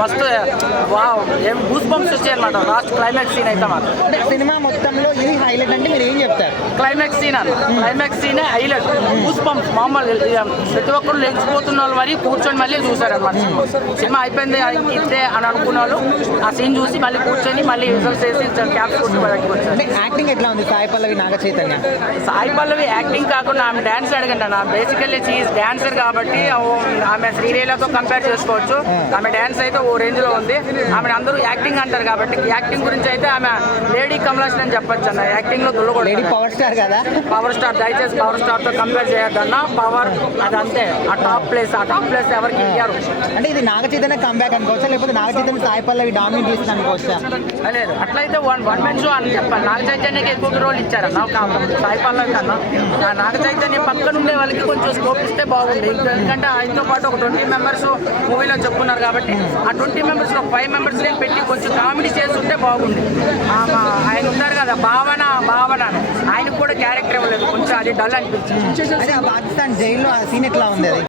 మస్తు వావ్ ఏం goose bumps వచ్చాయి అనమాట లాస్ట్ క్లైమాక్స్ సీన్ అయితే మాత్రం. అంటే సినిమా మొత్తంలో ఇది హైలైట్ అంటే మీరు ఏం చెప్తారు? క్లైమాక్స్ సీన్ అన్న క్లైమాక్స్ సీనే హైలైట్. గూస్ బంప్స్ మామూలు ప్రతి ఒక్కరు లేచిపోతున్న వాళ్ళు మరి కూర్చొని మళ్ళీ చూసారనమాట. సినిమా అయిపోయింది ఇంతే అని అనుకున్న వాళ్ళు ఆ సీన్ చూసి మళ్ళీ కూర్చొని మళ్ళీ రిజల్ట్స్ వేసి క్యాప్స్ కొట్టి బయటకు వచ్చారు. అంటే యాక్టింగ్ ఎట్లా ఉంది సాయి పల్లవి, నాగ చైతన్య? సాయి పల్లవి యాక్టింగ్ కాకుండా ఆమె డ్యాన్స్ అడగండి అన్న. బేసికల్లీ షీఈస్ డాన్సర్ కాబట్టి ఆమె శ్రీలీలతో కంపేర్ చేసుకోవచ్చు. ఆమె డ్యాన్స్ అయితే ఓ రేంజ్ లో ఉంది. ఆమె అందరూ యాక్టింగ్ అంటారు కాబట్టి యాక్టింగ్ గురించి అయితే ఆమె లేడీ కమలాషన్ అని చెప్పొచ్చు అన్న. యాక్టింగ్ లో లేడీ పవర్ స్టార్ కదా, పవర్ స్టార్. దయచేసి పవర్ స్టార్ తో కంపేర్ చేయొద్దన్న. పవర్ అదంతే, ఆ టాప్ ప్లేస్ ఎవరికి ఇయ్యారు. అంటే ఇది నాగ చైతన్య కంబ్యాక్ అనుకోవచ్చా, లేకపోతే నాగ చైతన్య సాయి పల్లవి డామినేట్ చేస్తుంది అనుకోవచ్చా? లేదు, అట్లయితే వన్ మెన్ షో అని చెప్పాలి. నాగ చైతన్యకి ఎక్కువ రోల్ ఇచ్చారన్న సాయి పల్లవి కన్నా. ఆ నాగ చైతన్య పక్కన ఉండే వాళ్ళకి కొంచెం స్కోప్ ఇస్తే బాగుంది. ఎందుకంటే ఆయనతో పాటు ఒక 20 మెంబర్స్ మూవీలో చెప్పున్నారు కాబట్టి ఆ 20 మెంబర్స్లో 5 మెంబర్స్ పెట్టి కొంచెం కామెడీ చేస్తుంటే బాగుంది. ఆయన ఉంటారు కదా భావన ఆయనకు కూడా క్యారెక్టర్ ఇవ్వలేదు, కొంచెం అది డల్ అనిపించింది. పాకిస్తాన్ జైల్లో ఆ సీన్ ఎట్లా ఉంది అది?